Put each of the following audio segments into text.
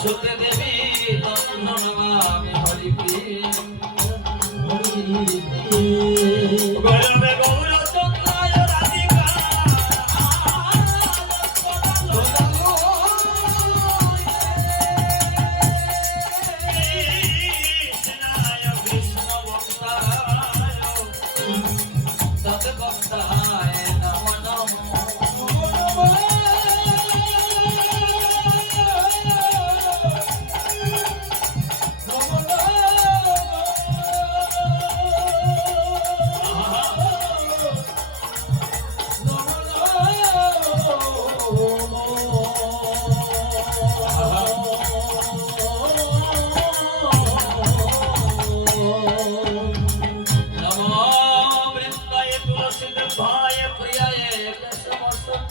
সুতে দেবী তন্ন নমামি হরি প্রিয়।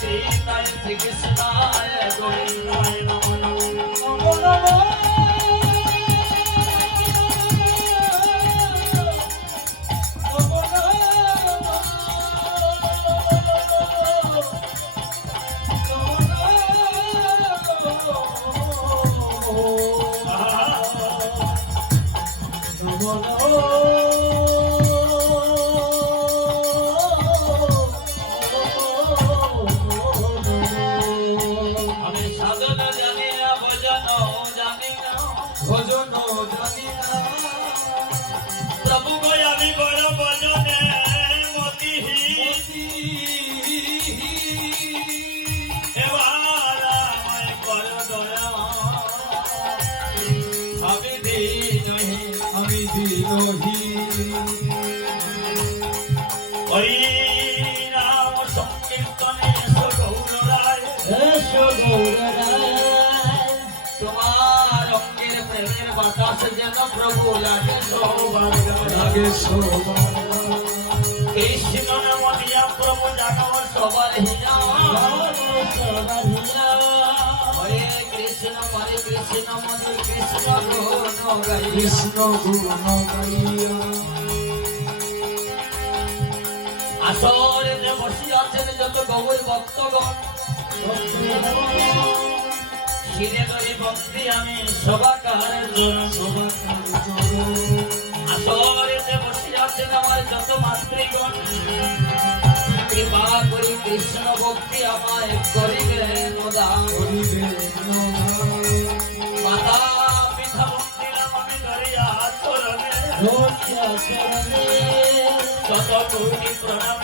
श्री कृष्णाय गोविन्दाय नमो नमो नमो नमो আমি দিনহি হরি নাম সংকীর্তনে এসো গৌর রায়। এসো গৌরায় তোমার অঙ্গের প্রেমের বাতাস যেন প্রভু লাগে সৌভাগ্য লাগে শোভা কৃষ্ণ নাম দিয়া প্রভু জাগব সবার হিয়া কৃষ্ণ হরে কৃষ্ণ মধুর কৃষ্ণ গুণ কৃষ্ণ গুণ আসরে বসি আছেন যত গৌর ভক্তগণ শিরে ধরে ভক্তি আমি সবাকার আসরে বসি আছেন আমার যত মাতৃগণ কৃপা করি কৃষ্ণ ভক্তি আমায় করিবেন দান মাতা পিতা মন্দিরাম আমি ধরিয়া চরণে। শত কোটি প্রণাম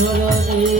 মনের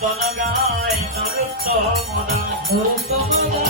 সংকীর্তন গায় নরুত্ত মদা